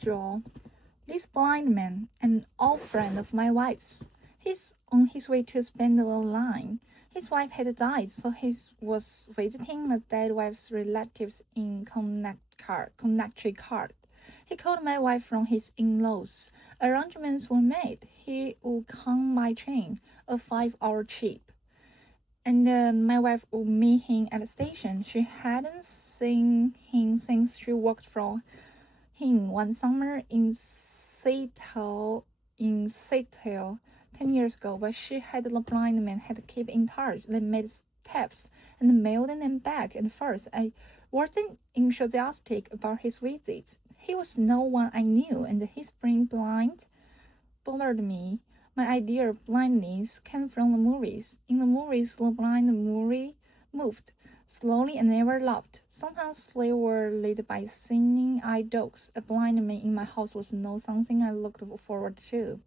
Joe. This blind man, an old friend of my wife's. He's on his way to spend the line. His wife had died, so he was visiting the dead wife's relatives in Connecticut. He called my wife from his in-laws. Arrangements were made. He would come by train, a 5-hour trip. And my wife would meet him at the station. She hadn't seen him since she worked for him one summer in Seattle 10 years ago, but she had the blind man had to keep in touch. They made tapes and mailed them back and forth. I wasn't enthusiastic about his visit. He was no one I knew, and his being blind bothered me. My idea of blindness came from the movies. In the movies, the blind moved slowly and never laughed. Sometimes they were led by singing-eyed dogs. A blind man in my house was not something I looked forward to.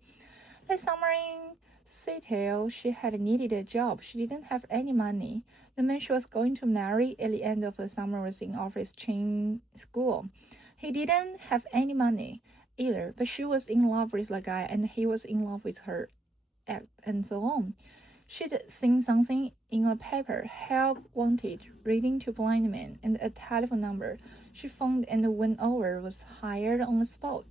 That summer in Seattle, she had needed a job. She didn't have any money. The man she was going to marry at the end of the summer was in office training school. He didn't have any money either, but she was in love with the guy and he was in love with her, and so on. She'd seen something in a paper, help wanted, reading to blind men, and a telephone number. She phoned and went over, was hired on the spot.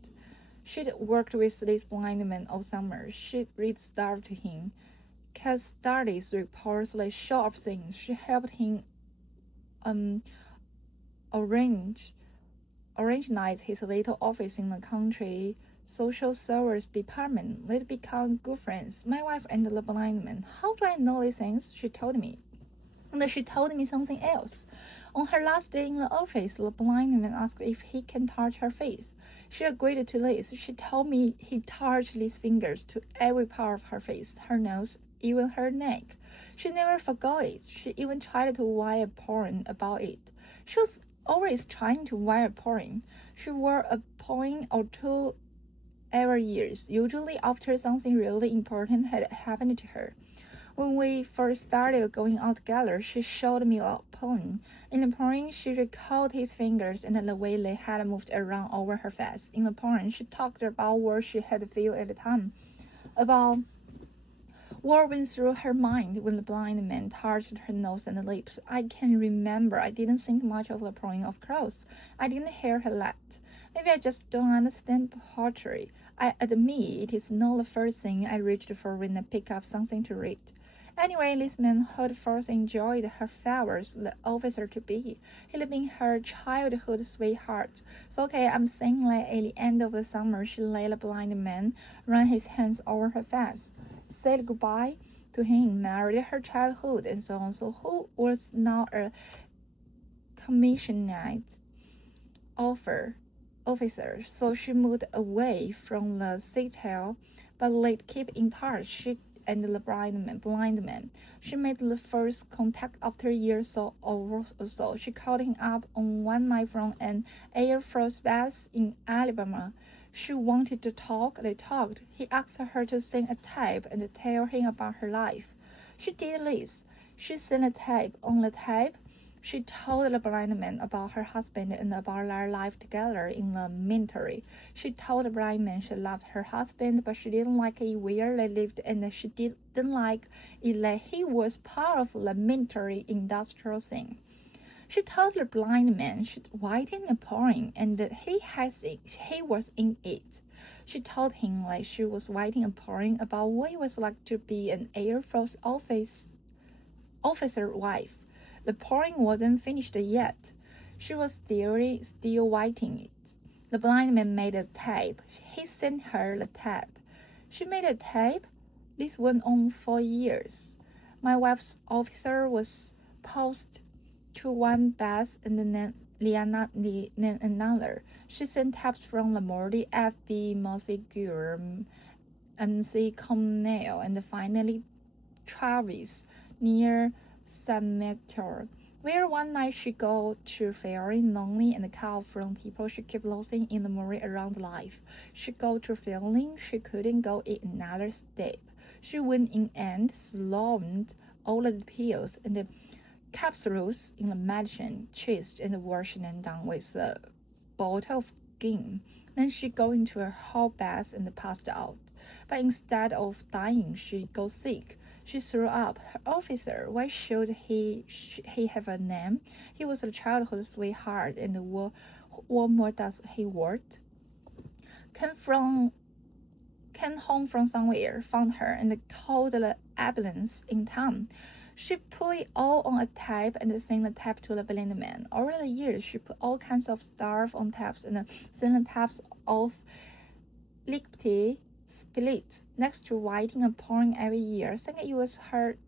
She'd worked with this blind man all summer. She'd read stuff to him, case studies, reports, like short things. She helped him arrange his little office in the country social service department. They'd become good friends, my wife and the blind man. How do I know these things? She told me. And she told me something else. On her last day in the office, the blind man asked if he can touch her face. She agreed to this. She told me he touched his fingers to every part of her face, her nose, even her neck. She never forgot it. She even tried to write a poem about it. She was always trying to write a poem. She wrote a poem or two every year, usually after something really important had happened to her. When we first started going out together, she showed me a poem. In the poem, she recalled his fingers and the way they had moved around over her face. In the poem, she talked about what she had felt at the time, about what went through her mind when the blind man touched her nose and lips. I can remember I didn't think much of the poem, of course. I didn't hear her laugh. Maybe I just don't understand poetry. I admit it is not the first thing I reached for when I pick up something to read. Anyway, this man had first enjoyed her favors, the officer-to-be. He'd been her childhood sweetheart. So okay, I'm saying that at the end of the summer, she let the blind man run his hands over her face, said goodbye to him, married her childhood, and so on. So who was now a commissioned officer, so she moved away from the Seattle, but they'd keep in touch. She and the blind man. She made the first contact after a year or so. She called him up on one night from an Air Force base in Alabama. She wanted to talk. They talked. He asked her to sing a tape and tell him about her life. She did this. She sang a tape. On the tape, she told the blind man about her husband and about their life together in the military. She told the blind man she loved her husband, but she didn't like it where they lived, and she didn't like it that he was part of the military industrial thing. She told the blind man she'd written a poem and that he was in it. She told him that she was writing a poem about what it was like to be an Air Force officer wife. The poem wasn't finished yet. She was still writing it. The blind man made a tape. He sent her the tape. She made a tape. This went on for years. My wife's officer was posted to one base and then another. She sent tapes from Lamorty, F.B. Mossiguer, M.C. Cornell, and finally Travis near Cemetery, where one night she got to feeling lonely and cut off from people she kept losing in the memory around life. She got to feeling she couldn't go another step. She went in and swallowed all the pills and the capsules in the medicine chest and washed them down with a bottle of skin. Then she go into a hot bath and passed out. But instead of dying, she got sick. She threw up. Her officer, why should he have a name? He was a childhood sweetheart, and what more does he want? Came home from somewhere, found her, and called the ambulance in town. She put it all on a tape and sent the tape to the blind man. Over the years, she put all kinds of stuff on tapes and sent the tapes of lickety split next to writing a poem every year. Saying it was her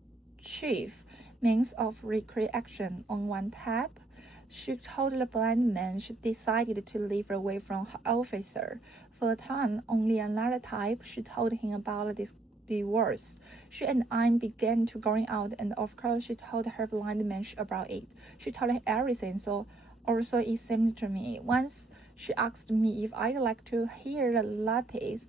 chief means of recreation on one tape. She told the blind man she decided to live away from her officer. For a time, only another type. She told him about this divorce. She and I began to going out, and of course she told her blind man about it. She told him everything, so also it seemed to me. Once she asked me if I'd like to hear the latest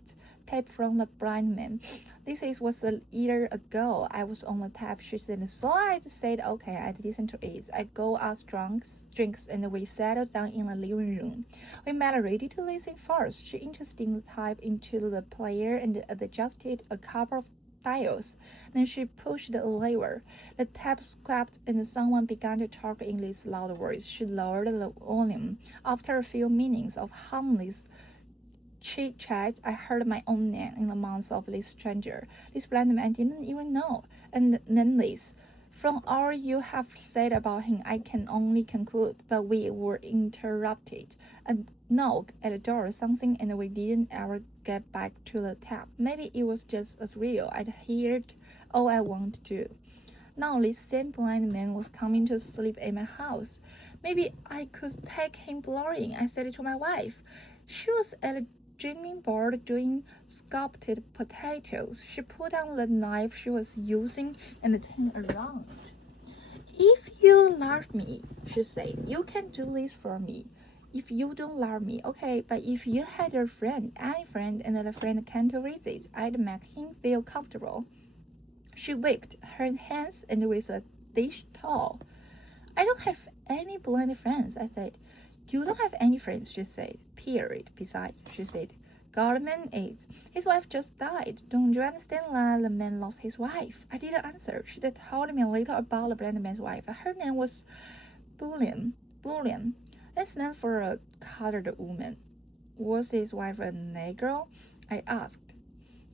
tape from the blind man. This was a year ago. I was on the tape, she said. So I said, okay, I'd listen to it. I go out drinks, and we settled down in the living room. We met ready to listen first. She interested the tape into the player and adjusted a couple of dials. Then she pushed the lever. The tape scrapped and someone began to talk in this loud voice. She lowered the volume. After a few minutes of harmless chit-chat, I heard my own name in the mouth of this stranger. This blind man I didn't even know. And then this. From all you have said about him, I can only conclude, but we were interrupted. A knock at the door, something, and we didn't ever get back to the tap. Maybe it was just as real. I'd heard all I wanted to. Now this same blind man was coming to sleep at my house. Maybe I could take him blowing, I said to my wife. She was at a dreaming board doing sculpted potatoes. She put down the knife she was using and turned around. If you love me, she said, you can do this for me. If you don't love me, okay, but if you had a friend, any friend, and the friend can't resist, I'd make him feel comfortable. She waved her hands and with a dish towel. I don't have any blind friends, I said. You don't have any friends, she said. Period. Besides, she said, Goldman is. His wife just died. Don't you understand that the man lost his wife? I didn't answer. She told me a little about the blind man's wife. Her name was Bullion. That's name for a colored woman. Was his wife a Negro? I asked.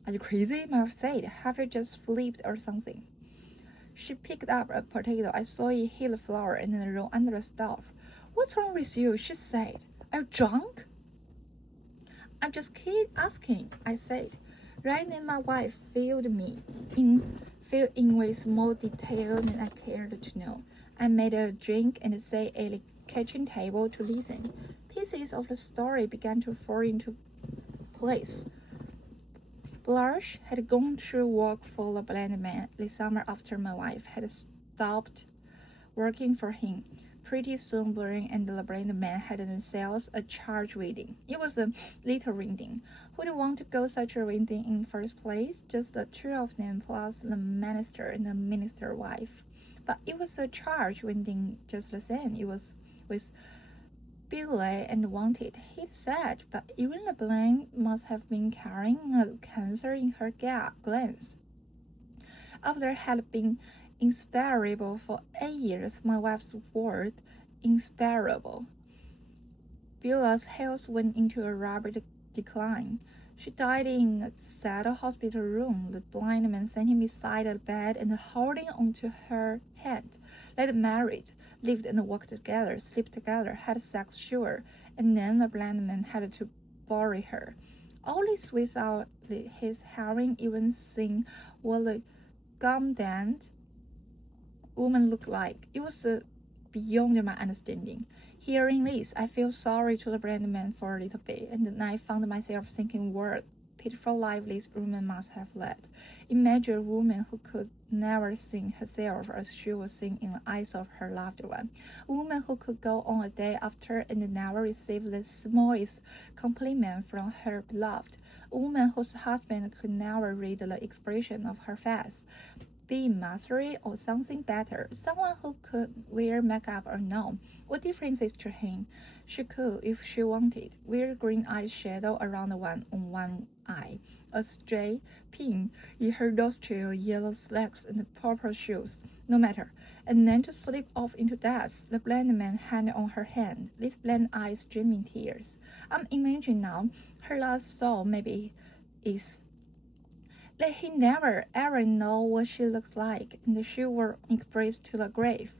Are you crazy? My wife said. Have you just flipped or something? She picked up a potato. I saw it hit the floor and then roll under the stove. What's wrong with you? She said. Are you drunk? I'm just asking, I said. Right then my wife filled in with more detail than I cared to know. I made a drink and sat at the kitchen table to listen. Pieces of the story began to fall into place. Blanche had gone to work for the blind man the summer after my wife had stopped working for him. Pretty soon, Blaine and the blind man had themselves a church wedding. It was a little wedding. Who'd want to go such a wedding in the first place? Just the two of them plus the minister and the minister's wife. But it was a church wedding just the same. It was with Billy and wanted, he'd said, but even the Blaine must have been carrying a cancer in her glands. After had been inseparable for 8 years, my wife's word, inseparable. Bella's health went into a rapid decline. She died in a sad hospital room. The blind man sitting beside the bed and holding onto her hand. They married, lived and worked together, slept together, had sex, sure, and then the blind man had to bury her. All this without his having even seen what the gum-danced woman looked like. It was beyond my understanding. Hearing this, I felt sorry to the blind man for a little bit, and then I found myself thinking what pitiful life this woman must have led. Imagine a woman who could never see herself as she was seen in the eyes of her loved one. A woman who could go on a day after and never receive the smallest compliment from her beloved. A woman whose husband could never read the expression of her face. being mastery or something better, someone who could wear makeup or no. What difference is to him? She could, if she wanted, wear green eyeshadow around one eye, a stray pin in her nostril, yellow slacks, and purple shoes. No matter. And then to slip off into dust, the blind man hand on her hand, these blind eyes streaming tears. I'm imagining now, her last thought maybe is that he never ever know what she looks like, and she will embrace to the grave.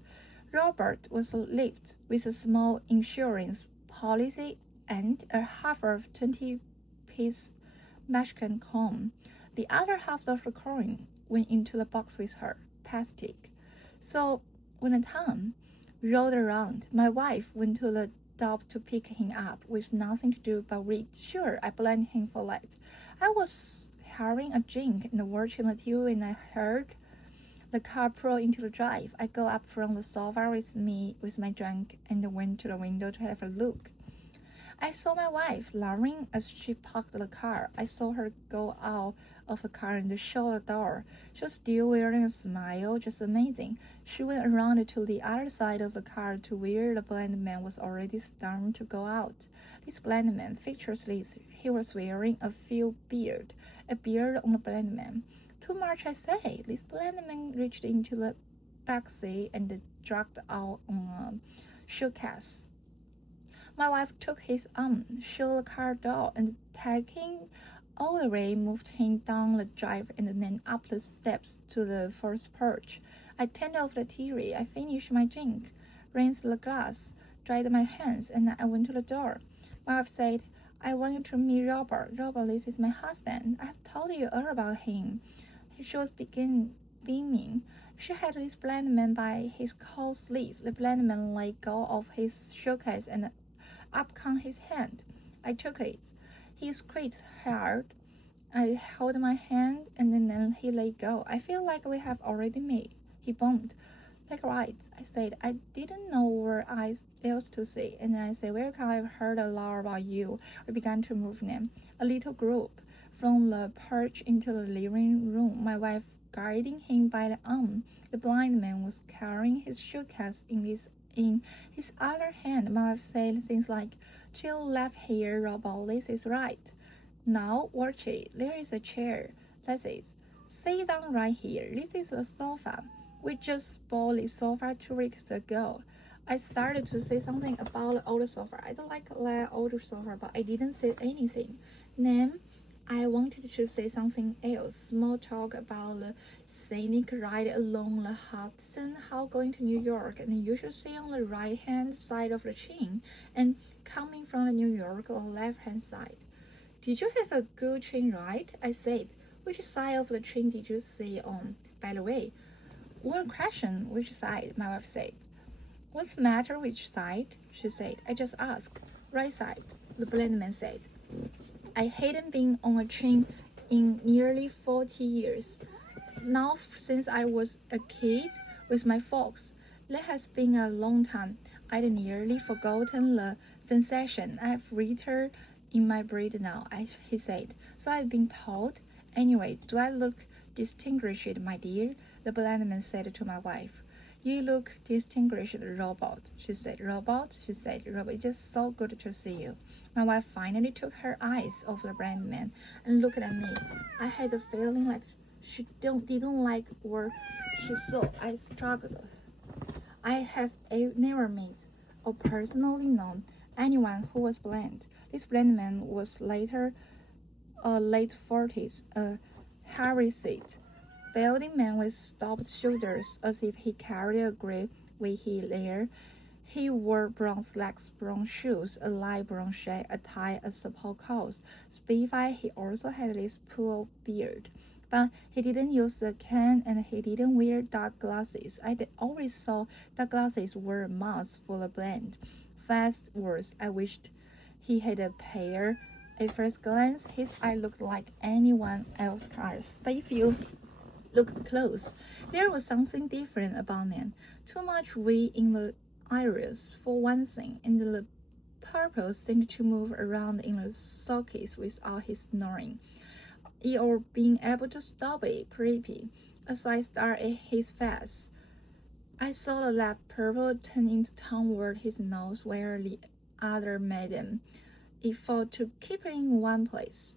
Robert was left with a small insurance policy and a half of 20-piece Mexican coin. The other half of the coin went into the box with her, plastic. So when the time rolled around, my wife went to the door to pick him up with nothing to do but read. Sure, I blamed him for that. I was having a drink and watching the TV and I heard the car pull into the drive. I go up from the sofa with my drink and went to the window to have a look. I saw my wife laughing as she parked the car. I saw her go out of the car and shut the door. She was still wearing a smile, just amazing. She went around to the other side of the car to where the blind man was already starting to go out. This blind man, featureless, he was wearing a beard on the blind man. Too much, I say. This blind man reached into the backseat and dragged out on a suitcase. My wife took his arm, shut the car door, and taking all the way, moved him down the drive and then up the steps to the first porch. I turned off the TV. I finished my drink, rinsed the glass, dried my hands, and I went to the door. My wife said, I want you to meet Robert. Robert, this is my husband. I have told you all about him. She was beaming. She had this blind man by his coat sleeve. The blind man let go of his suitcase and up came his hand. I took it. He squeezed hard. I held my hand and then he let go. I feel like we have already met. He boomed. Like right, I said. I didn't know what else to say. And I said, welcome, I've heard a lot about you. We began to move them. A little group from the porch into the living room. My wife guiding him by the arm. The blind man was carrying his suitcase in his other hand. My wife said things like, to your left here, Robert, this is right. Now watch it. There is a chair. That's it. Sit down right here. This is the sofa. We just bought the sofa 2 weeks ago. I started to say something about the old sofa. I don't like the old sofa, but I didn't say anything. Then I wanted to say something else. Small talk about the scenic ride along the Hudson, how going to New York, and you should stay on the right-hand side of the train, and coming from the New York on the left-hand side. Did you have a good train ride? I said. Which side of the train did you sit on? By the way, one question, which side? My wife said. What's the matter which side? She said. I just asked. Right side, the blind man said. I hadn't been on a train in nearly 40 years. Now, since I was a kid with my folks, that has been a long time. I'd nearly forgotten the sensation. I've returned in my breed now, he said. So I've been told. Anyway, do I look distinguished, my dear? The blind man said to my wife. You look distinguished, Robert, she said. Robert, she said. Robert, it's just so good to see you. My wife finally took her eyes off the blind man and looked at me. I had a feeling like she didn't like what she saw. I struggled. I have never met or personally known anyone who was blind. This blind man was late 40s, a hairy-set, balding man with stopped shoulders, as if he carried a great weight there. He wore brown slacks, brown shoes, a light brown shirt, a tie, a support coat. Spivey, he also had this pool beard. But he didn't use the cane and he didn't wear dark glasses. I always saw dark glasses were a must for the blind. Fast words, I wished he had a pair. At first glance, his eye looked like anyone else's, but if you looked close, there was something different about them. Too much weight in the iris, for one thing, and the purple seemed to move around in the sockets without his snoring. or being able to stop it, creepy, as I stared at his face. I saw the left purple turn into toward his nose where the other made an effort to keep it in one place.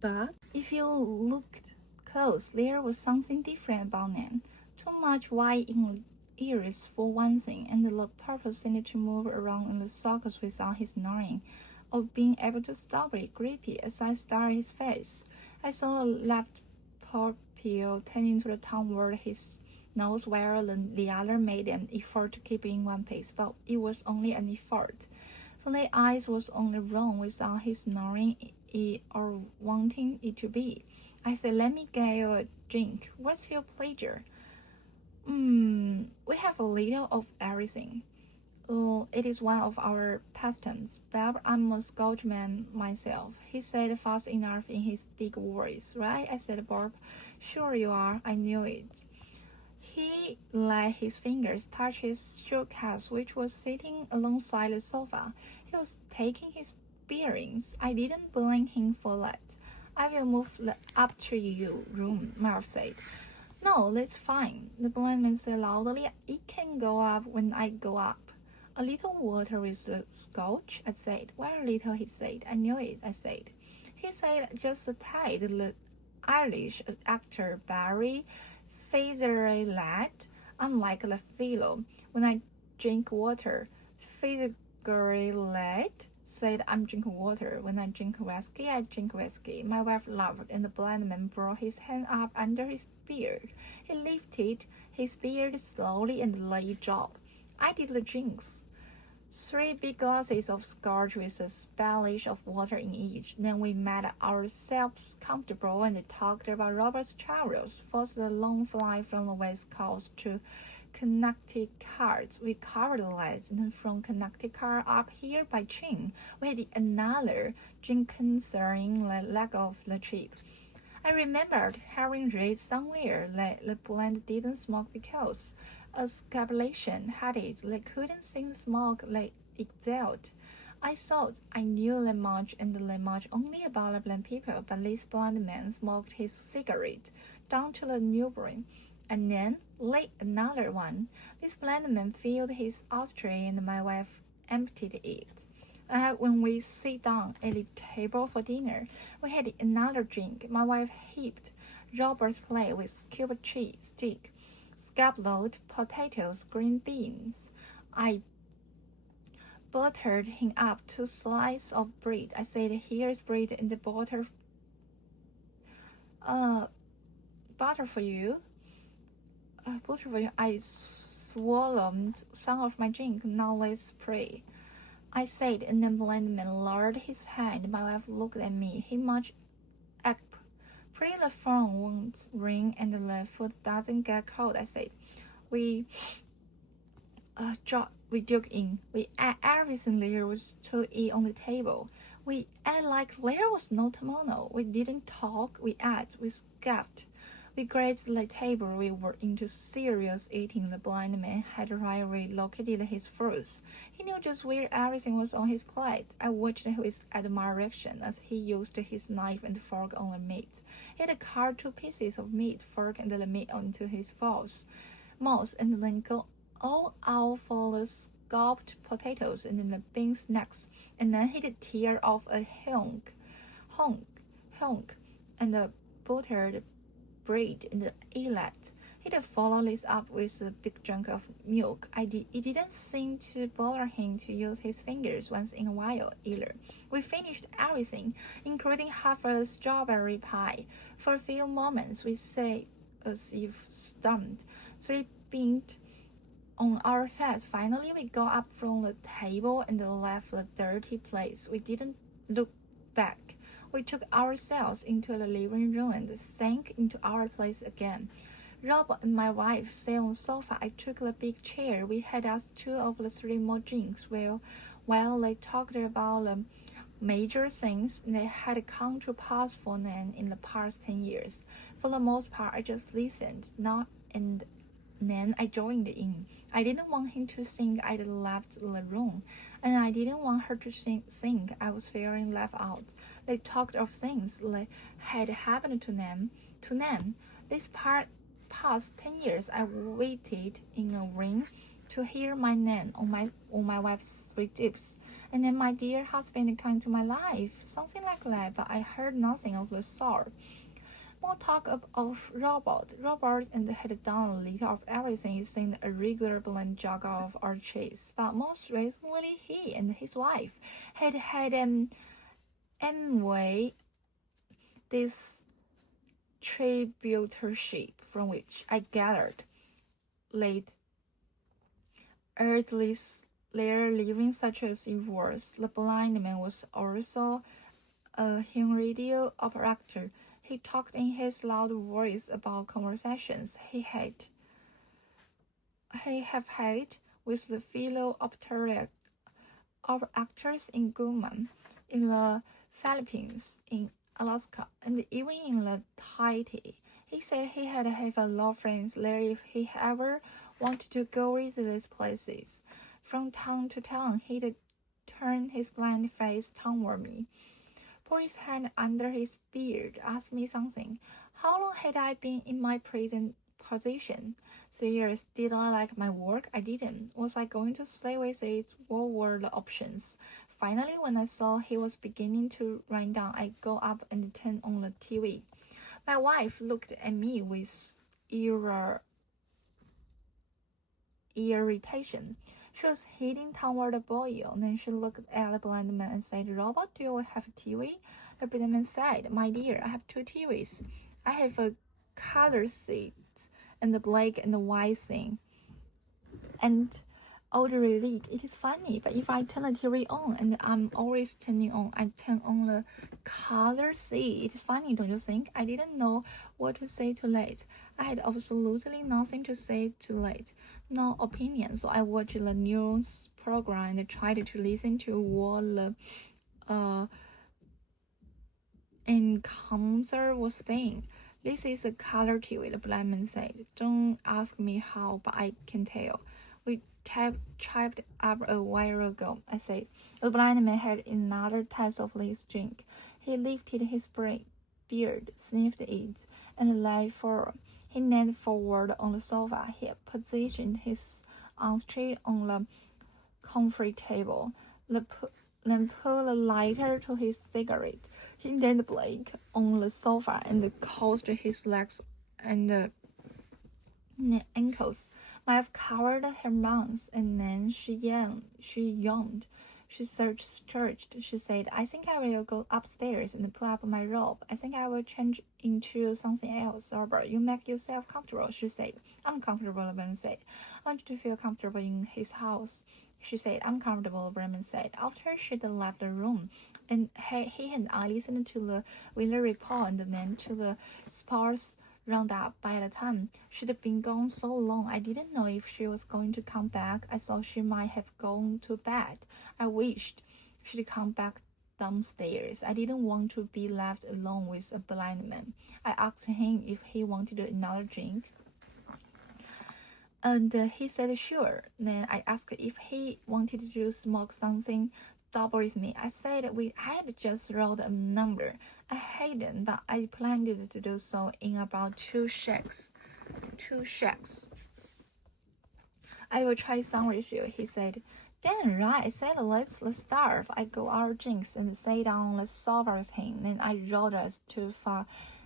But if you looked close, there was something different about Nan. Too much white in ears for one thing, and the purple seemed to move around in the sockets without his knowing, or being able to stop it, creepy, as I stared at his face. I saw the left pupil turn into the toward his nose where the other made an effort to keep it in one place, but it was only an effort. For the eyes was on the wrong without his knowing it or wanting it to be. I said, let me get you a drink. What's your pleasure? We have a little of everything. It is one of our pastimes. Bob, I'm a Scotchman myself, he said fast enough in his big voice. Right? I said, Bob. Sure you are. I knew it. He let his fingers touch his suitcase, which was sitting alongside the sofa. He was taking his bearings. I didn't blame him for that. I will move up to your room, Marv said. No, that's fine, the blind man said loudly. It can go up when I go up. A little water with the scotch, I said. Very little, he said. I knew it, I said. He said just a tad. The Irish actor Barry Fraser lad. I'm like the fellow. When I drink water, Fraser lad said I'm drinking water. When I drink whiskey, I drink whiskey. My wife laughed, and the blind man brought his hand up under his beard. He lifted his beard slowly and let it drop. I did the drinks. 3 big glasses of scotch with a splash of water in each. Then we made ourselves comfortable and talked about Robert's travels. First, the long flight from the West Coast to Connecticut. We covered the rest, and then from Connecticut up here by train. We had another drink concerning the leg of the trip. I remembered having read somewhere that the blend didn't smoke because a scabulation had it. They couldn't see the smoke they exhaled. I thought I knew that much and that much only about the blind people, but this blind man smoked his cigarette down to the newborn, and then lit another one. This blind man filled his ashtray, and my wife emptied it. When we sit down at the table for dinner, we had another drink. My wife heaped Robert's plate with cube cheese stick, scalloped potatoes, green beans. I buttered him up 2 slices of bread. I said, here's bread and the butter for you. Butter for you. I swallowed some of my drink. Now let's pray, I said, and then the blind man lowered his hand. My wife looked at me. He much up. Pray the phone won't ring and the food doesn't get cold, I said. We dug in. We ate everything there was to eat on the table. We ate like there was no tomorrow. We didn't talk. We ate. We scoffed. We grazed the table. We were into serious eating. The blind man had already located his fruits. He knew just where everything was on his plate. I watched with admiration as he used his knife and fork on the meat. He had carved 2 pieces of meat, fork and the meat onto his mouth, and then go all out for the scalloped potatoes and then the beans next. And then he'd tear off a hunk, and the buttered bread and eat. He'd follow this up with a big chunk of milk. It didn't seem to bother him to use his fingers once in a while either. We finished everything, including half a strawberry pie. For a few moments we sat as if stunned, 3 beans on our face. Finally we got up from the table and left the dirty place. We didn't look back. We took ourselves into the living room and sank into our place again. Rob and my wife sat on the sofa. I took the big chair. We had us 2 of the 3 more drinks while they talked about the major things that had come to pass for Nan in the past 10 years. For the most part, I just listened, not and Then I joined in. I didn't want him to think I'd left the room, and I didn't want her to think I was feeling left out. They talked of things that had happened to them. To Nan, this past 10 years, I waited in a ring to hear my name on my wife's sweet lips, and then my dear husband came to my life, something like that. But I heard nothing of the sort. More talk of Robert. Robert and had done a little of everything. It seemed a regular blind jog of our chase. But most recently, he and his wife had an Amway, this tributorship from which I gathered late earthly their living such as it was. The blind man was also a home radio operator. He talked in his loud voice about conversations he have had with the fellow operators in Guam, in the Philippines, in Alaska, and even in the Tahiti. He said he had a lot of friends there if he ever wanted to go visit these places. From town to town, he'd turn his blind face toward me, put his hand under his beard, asked me something. How long had I been in my present position? 3 years. Did I like my work? I didn't. Was I going to stay with it? What were the options? Finally, when I saw he was beginning to run down, I go up and turn on the TV. My wife looked at me with irritation. She was heading toward the boil. Then she looked at the blind man and said, Robert, do you have a TV? The blind man said, My dear, I have 2 TVs. I have a color seat and the black and the white thing. And older relic, it is funny, but if I turn the TV on, and I'm always turning on, I turn on the color seat. It is funny, don't you think? I didn't know what to say too late. I had absolutely nothing to say too late, no opinion. So I watched the news program and tried to listen to what the announcer was saying. This is a color TV, the blind man said. Don't ask me how, but I can tell. We typed up a while ago, I said. The blind man had another taste of this drink. He lifted his beard, sniffed it, and lay forward. He leaned forward on the sofa. He positioned his armchair on the comfy table, then put a lighter to his cigarette. He leaned back on the sofa and crossed his legs and ankles. My wife covered her mouth, and then she yawned. She stretched. She said, I think I will go upstairs and put up my robe. I think I will change into something else. Robert, you make yourself comfortable, she said. I'm comfortable, Bremen said. I want you to feel comfortable in his house. She said, I'm comfortable, Bremen said. After she'd left the room, and he and I listened to the weather report and then to the sports roundup. By the time she'd been gone so long, I didn't know if she was going to come back. I thought she might have gone to bed. I wished she'd come back downstairs. I didn't want to be left alone with a blind man. I asked him if he wanted another drink, and he said sure. Then I asked if he wanted to smoke something double with me. I said I had just rolled a number. I hadn't, but I planned to do so in about 2 shakes. I will try some with you, he said. Then right, I said let's start. I got our drinks and sat down on the sofa with him. Then I rolled us 2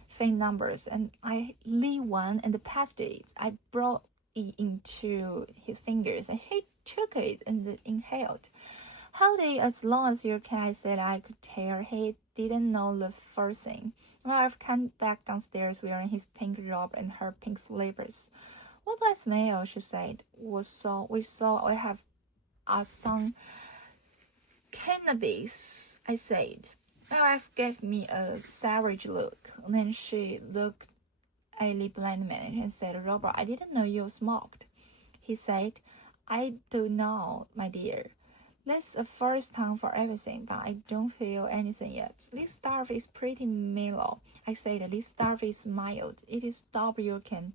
faint numbers, and I lit one and passed it. I brought it into his fingers, and he took it and inhaled. Hold it as long as you can, I said. I could tell he didn't know the first thing. My wife came back downstairs wearing his pink robe and her pink slippers. What do I smell? She said. We have some cannabis, I said. My wife gave me a savage look. Then she looked at the blind man and said, Robert, I didn't know you smoked. He said, I do now, my dear. That's a first time for everything, but I don't feel anything yet. This stuff is pretty mellow. I said this stuff is mild. It is stuff you can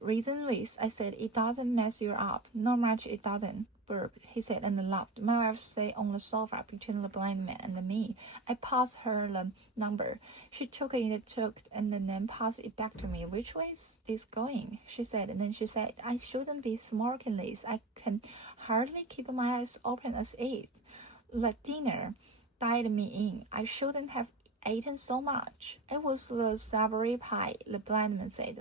reason with. I said, it doesn't mess you up. Not much it doesn't. Burp, he said and laughed. My wife sat on the sofa between the blind man and me. I passed her the number. She took it, and then passed it back to me. Which way is this going? She said, and then she said, I shouldn't be smoking this. I can hardly keep my eyes open as it. The dinner died me in. I shouldn't have eaten so much. It was the savory pie, the blind man said.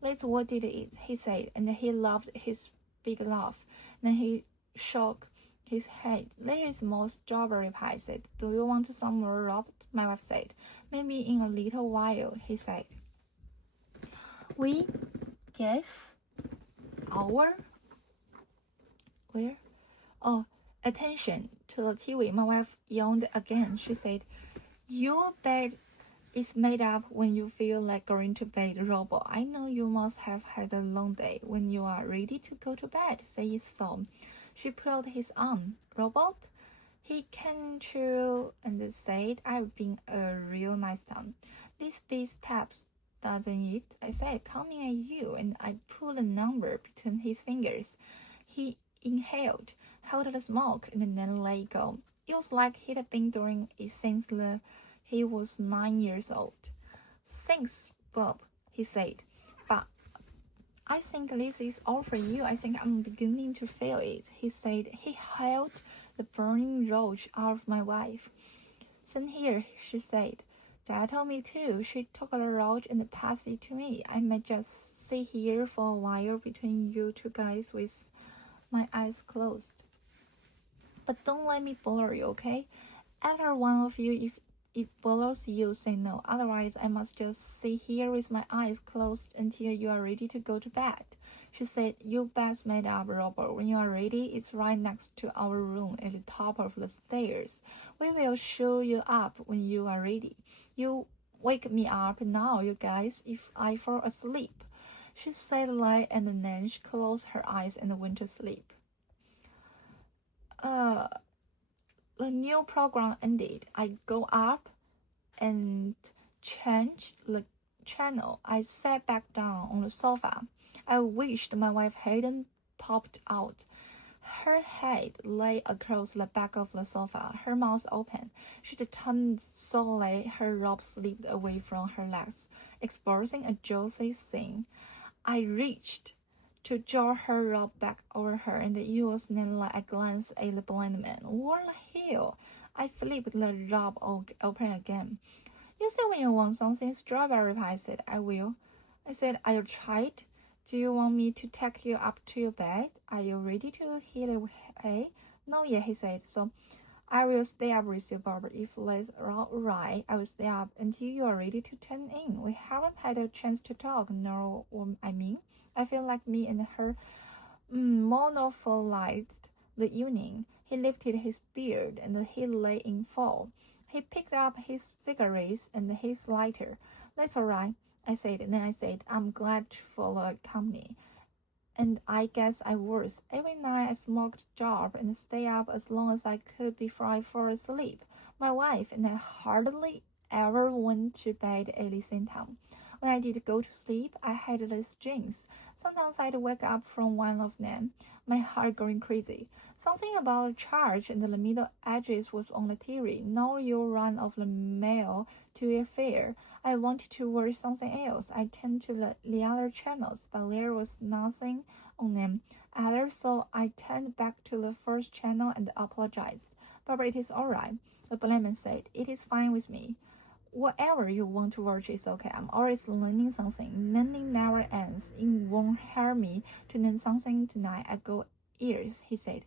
That's what did it, he said, and he laughed his big laugh. Then he shook his head. There is more strawberry pie, said. Do you want some more, Robert? My wife said. Maybe in a little while, he said. We gave our attention to the TV. My wife yawned again. She said, your bed is made up when you feel like going to bed, Robert. I know you must have had a long day. When you are ready to go to bed, say it so. She pulled his arm. Robert, he came to and said, I've been a real nice time. This beats taps, doesn't it? I said, coming at you, and I pulled a number between his fingers. He inhaled, held the smoke, and then let it go. It was like he'd been doing it since he was 9 years old. Thanks, Bob, he said. But I think this is all for you. I think I'm beginning to feel it, he said. He held the burning roach out of my wife. Send here, she said. Dad told me to. She took the roach and passed it to me. I might just sit here for a while between you two guys with my eyes closed. But don't let me bother you, okay? Either one of you, if it bothers you, say no. Otherwise, I must just sit here with my eyes closed until you are ready to go to bed. She said, your bed's made up, Robert. When you are ready, it's right next to our room at the top of the stairs. We will show you up when you are ready. You wake me up now, you guys, if I fall asleep. She said light, and then she closed her eyes and went to sleep. The new program ended. I go up and change the channel. I sat back down on the sofa. I wished my wife hadn't popped out. Her head lay across the back of the sofa, her mouth open. She turned slowly, her robe slipped away from her legs, exposing a juicy thing. I reached to draw her robe back over her, and it was then like I glanced at the blind man. What the hell? I flipped the robe open again. You said when you want something strawberry pie, I said. I will. I said, I'll try it. Do you want me to take you up to your bed? Are you ready to heal away? No yet, he said. So I will stay up with you, Barbara. If that's right, I will stay up until you are ready to turn in. We haven't had a chance to talk, know what I mean? I feel like me and her monopolized the evening. He lifted his beard and he lay in fall. He picked up his cigarettes and his lighter. That's all right, I said. And then I said, I'm glad for the company. And I guess I was. Every night I smoked job and stayed up as long as I could before I fall asleep. My wife and I hardly ever went to bed at the same time. When I did go to sleep, I had these dreams. Sometimes I'd wake up from one of them, my heart going crazy. Something about a charge and the middle edges was on the TV. Now you run of the mail to your fair. I wanted to watch something else. I turned to the other channels, but there was nothing on them either, so I turned back to the first channel and apologized. Barbara, it is all right, the blind man said. It is fine with me. Whatever you want to watch is okay. I'm always learning something. Learning never ends. It won't hurt me to learn something tonight. I got ears, he said.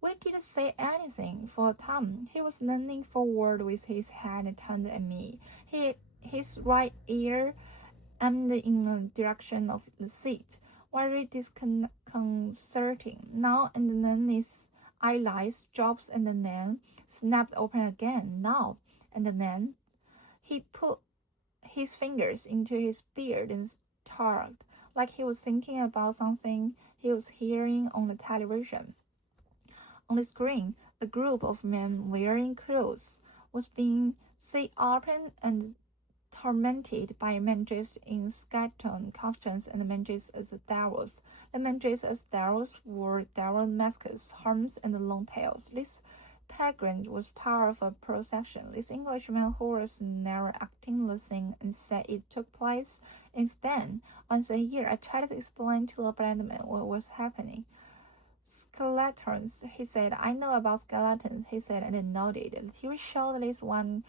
We didn't say anything for a time. He was leaning forward with his head turned at me. His right ear aimed in the direction of the seat. Very disconcerting. Now and then his eyelids dropped and then snapped open again. Now and then he put his fingers into his beard and started, like he was thinking about something he was hearing on the television. On the screen, a group of men wearing clothes was being set open and tormented by men dressed in skeleton costumes and men dressed as devils. The men dressed as devils wore devil masks, horns, and long tails. This pageant was part of a procession. This Englishman who was never acting the scene and said it took place in Spain once a year. I tried to explain to the blind man what was happening. Skeletons, he said. I know about skeletons, he said, and nodded. The TV showed this one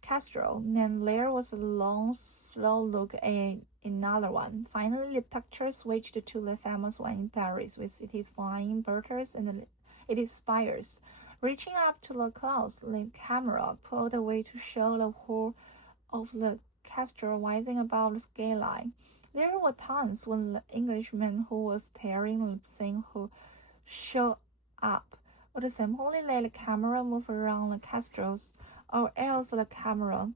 Castro. Then there was a long, slow look at another one. Finally, the picture switched to the famous one in Paris, with its flying birds and its spires. Reaching up to the clouds, the camera pulled away to show the whole of the Castro rising above the skyline. There were times when the Englishman who was tearing the thing who showed up would simply let the camera move around the Castros, or else the camera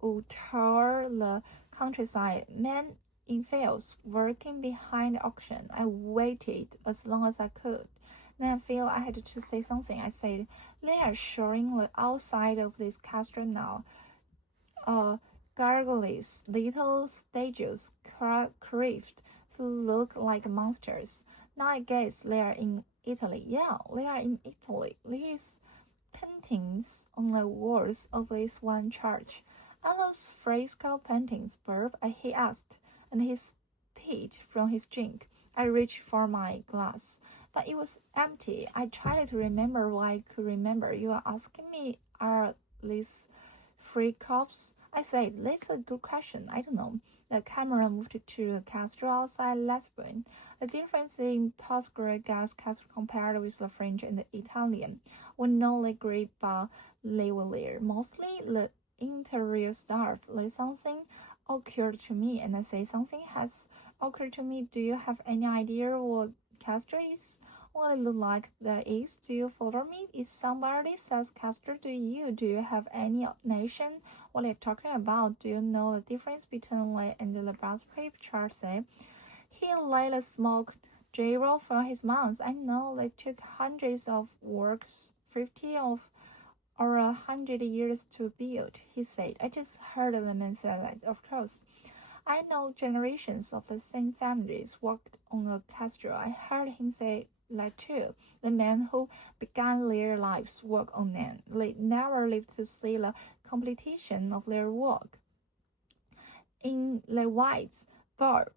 would tour the countryside. Men in fields working behind the auction. I waited as long as I could. Then I felt I had to say something. I said, "They are showing the outside of this castle now. Gargoyles, little statues, carved to look like monsters. Now I guess they are in Italy." Yeah, they are in Italy. There is paintings on the walls of this one church. "Are those fresco paintings, Burp?" he asked, and he spit from his drink. I reached for my glass, but it was empty. I tried to remember what I could remember. "You are asking me, are these free cups?" I said, "That's a good question. I don't know." The camera moved to the castle outside Lisbon. The difference in Portugal gas castle compared with the French and the Italian were not that great, but they were there. Mostly the interior stuff. Like something occurred to me, and I say, "Something has occurred to me. Do you have any idea what castle is? What it look like that is? Do you follow me? If somebody says castle to you, do you have any notion what they're talking about? Do you know the difference between the and the brasspaper?" Charles said. He let the smoke drivel from his mouth. "I know they took hundreds of works, 50 of or 100 years to build," he said. I just heard the man say that. Of course, I know generations of the same families worked on a castle. I heard him say that too. The men who began their lives work on them. They never lived to see the completion of their work. In the whites, Bob,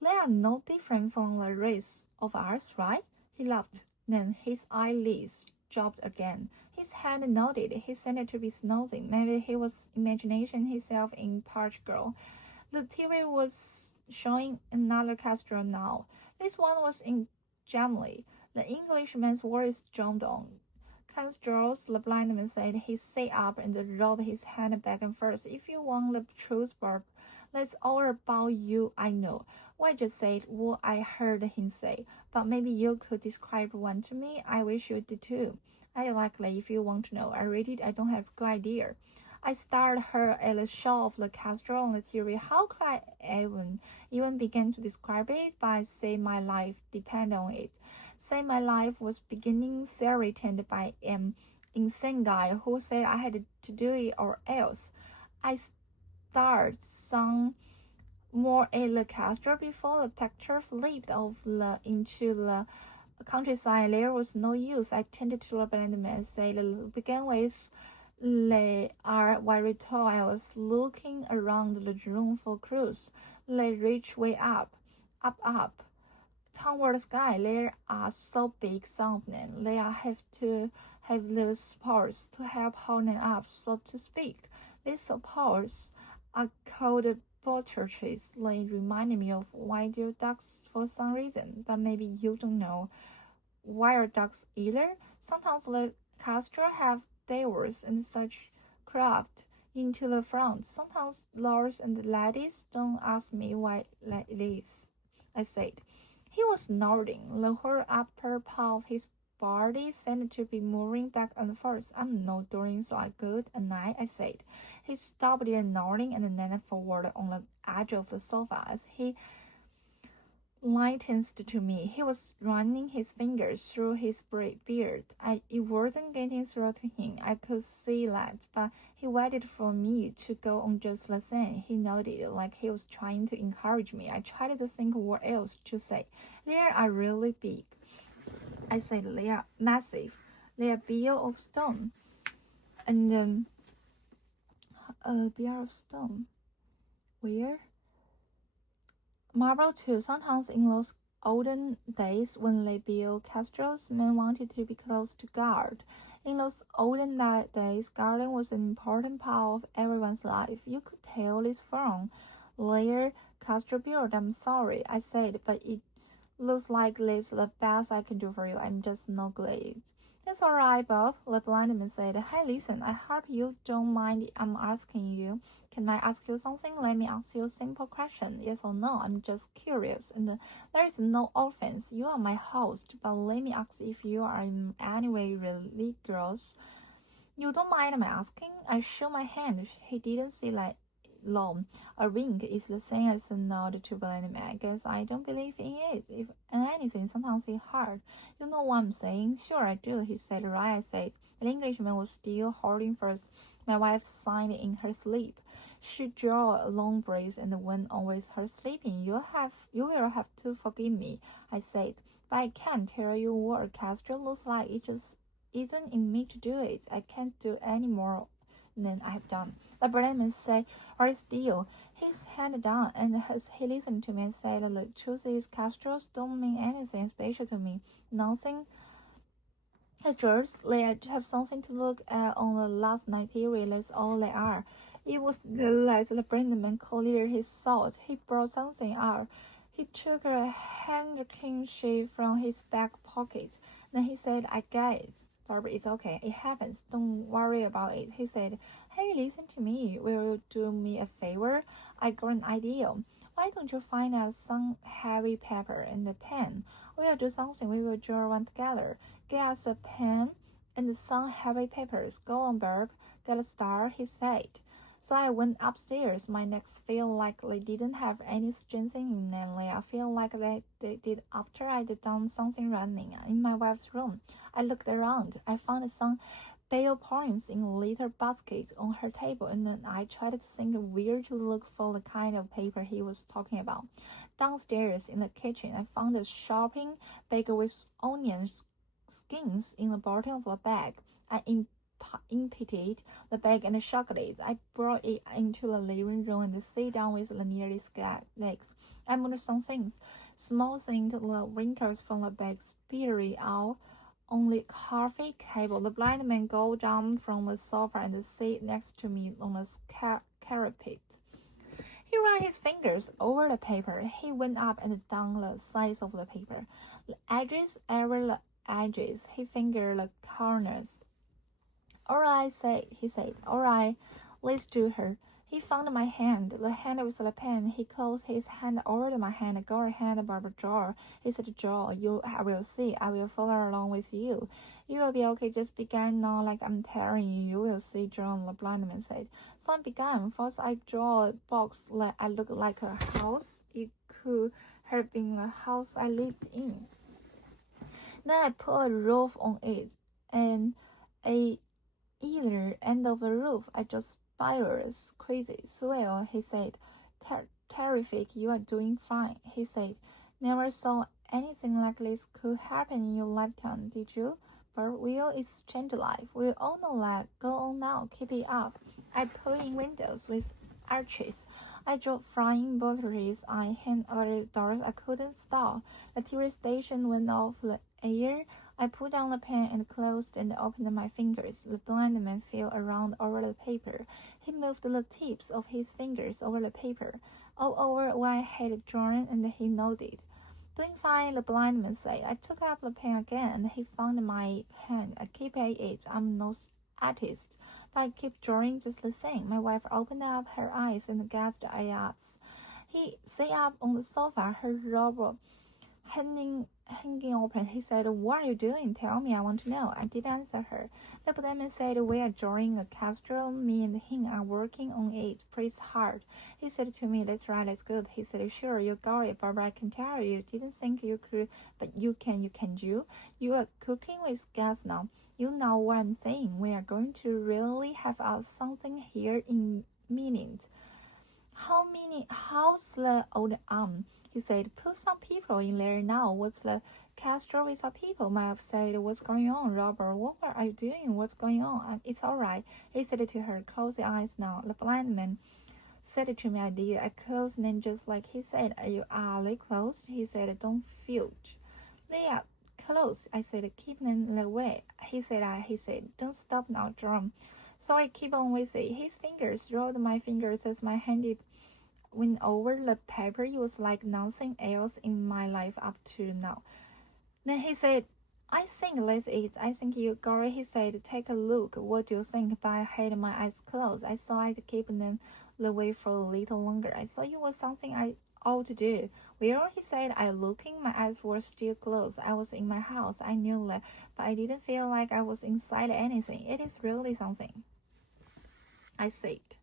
they are no different from the rest of us, right? He laughed. Then his eyelids dropped again. His hand nodded. He seemed to be snoozing. Maybe he was imagining himself in Portugal. The TV was showing another castle now. This one was in Germany. The Englishman's voice droned on. "Castles," the blind man said. He sat up and rolled his hand back and forth. "If you want the truth, Bob, that's all about you, I know." Well, I just said what I heard him say, but maybe you could describe one to me. I wish you did too. I likely, if you want to know. I don't have a good idea. I started her at the show of the castle on the TV. How could I even begin to describe it? But I say my life depended on it. Say my life was beginning threatened by an insane guy who said I had to do it or else. I started some more at the castle before the picture flipped off into the countryside. There was no use. I tended to the blind man, said, "To begin with, they are very tall." I was looking around the room for clues. They reach way up, toward the sky. They are so big, some of them. They have to have the supports to help hold them up, so to speak. These supports are called portraits. They remind me of wild ducks for some reason, but maybe you don't know wild ducks either. Sometimes the castle have devils and such craft into the front. Sometimes lords and ladies. Don't ask me why that is, I said. He was nodding. The whole upper part of his body seemed to be moving back and forth. "I'm not doing so good at night," I said. He stopped nodding and leaned forward on the edge of the sofa as he lightened to me. He was running his fingers through his beard. It wasn't getting through to him. I could see that, but he waited for me to go on just the same. He nodded, like he was trying to encourage me. I tried to think what else to say. They are really big. I said they are massive. They are built of stone. And then, built of stone. Where? Marble too. Sometimes in those olden days when they built castles, men wanted to be close to God. In those olden days, garden was an important part of everyone's life. You could tell this from their castle build. I'm sorry, I said, but it looks like this is the best I can do for you. I'm just not good. That's all right, Bob, the blind man said. Hey, listen, I hope you don't mind I'm asking you. Can I ask you something? Let me ask you a simple question. Yes or no? I'm just curious. And there is no offense. You are my host, but let me ask if you are in any way religious. You don't mind my asking? I shook my hand. He didn't see like long. A wink is the same as a nod to blind man. I guess I don't believe in it. If anything, sometimes it's hard. You know what I'm saying? Sure, I do, he said. Right, I said. The Englishman was still holding fast. My wife sighed in her sleep. She drew a long breath and went on with her sleeping. You will have to forgive me, I said. But I can't tell you what a castle looks like. It just isn't in me to do it. I can't do any more than I have done. The blind man said, "Are still?" His hand down, and as he listened to me and said, "The truth is, castles don't mean anything special to me. Nothing. Just they have something to look at on the last night theory. That's all they are." It was the blind man cleared his thought. He brought something out. He took a handkerchief from his back pocket. Then he said, "I get it. Barbara, it's okay. It happens. Don't worry about it." He said, "Hey, listen to me. Will you do me a favor? I got an idea. Why don't you find out some heavy paper and a pen? We'll do something. We will draw one together. Get us a pen and some heavy papers. Go on, Barb. Get a start," he said. So I went upstairs. My legs felt like they didn't have any strength in them. I feel like they did after I'd done something running. In my wife's room, I looked around. I found some ballpoints in a little basket on her table, and then I tried to think where to look for the kind of paper he was talking about. Downstairs in the kitchen, I found a shopping bag with onion skins in the bottom of the bag. I emptied the bag and shook it. I brought it into the living room and sat down with the nearly legs. I moved some things, small things, the wrinkles from the bag spilled out on the coffee table. The blind man got down from the sofa and sat next to me on the carpet. He ran his fingers over the paper. He went up and down the sides of the paper, the edges over the edges. He fingered the corners. "All right," he said. "All right, let's do her." He found my hand, the hand with the pen. He closed his hand over my hand. "Go ahead, Barbara, draw." He said, "Draw. I will see. I will follow along with you. You will be okay. Just begin now, like I'm telling you. You will see," John, the blind man said. So I began. First, I draw a box that I looked like a house. It could have been a house I lived in. Then I put a roof on it, and either end of the roof. I just spiraled crazy. "Swell," he said. Terrific. You are doing fine," he said. "Never saw anything like this could happen in your lifetime, did you? But will it's changed life. We all know that. Go on now. Keep it up." I put in windows with arches. I dropped flying batteries. I hung other doors I couldn't stop. The TV station went off the air. I put down the pen and closed and opened my fingers. The blind man felt around over the paper. He moved the tips of his fingers over the paper, all over what I had drawn, and he nodded. "Doing fine," the blind man said. I took up the pen again, and he found my pen. I keep at it. I'm no artist, but I keep drawing just the same. My wife opened up her eyes and gazed at us. He sat up on the sofa, her robe hanging open. He said, "What are you doing? Tell me, I want to know." I didn't answer her. The policeman said, "We are drawing a castle. Me and him are working on it pretty hard." He said to me, "That's right, that's good." He said, "Sure, you got it, Barbara. I can tell you didn't think you could, but you can, you. You are cooking with gas now. You know what I'm saying. We are going to really have something here in minute." "How many? How's the old arm?" He said, "Put some people in there now. What's the castle without people?" My wife said, "What's going on, Robert? What are you doing? What's going on?" "It's all right," he said to her. "Close your eyes now." The blind man said to me, "I did. I closed them just like he said." "Are they closed?" He said, "Don't filch." "They are closed." I said, "Keep them away." He said, "Don't stop now, drum." So I keep on with it. His fingers rolled my fingers as my hand went over the paper. It was like nothing else in my life up to now. Then he said, "I think that's it. I think you got it." He said, "Take a look. What do you think?" But I had my eyes closed. I thought I'd keep them away for a little longer. I thought it was something I ought to do. "Well," he said, I looking. My eyes were still closed. I was in my house. I knew that, but I didn't feel like I was inside anything. "It is really something," I said.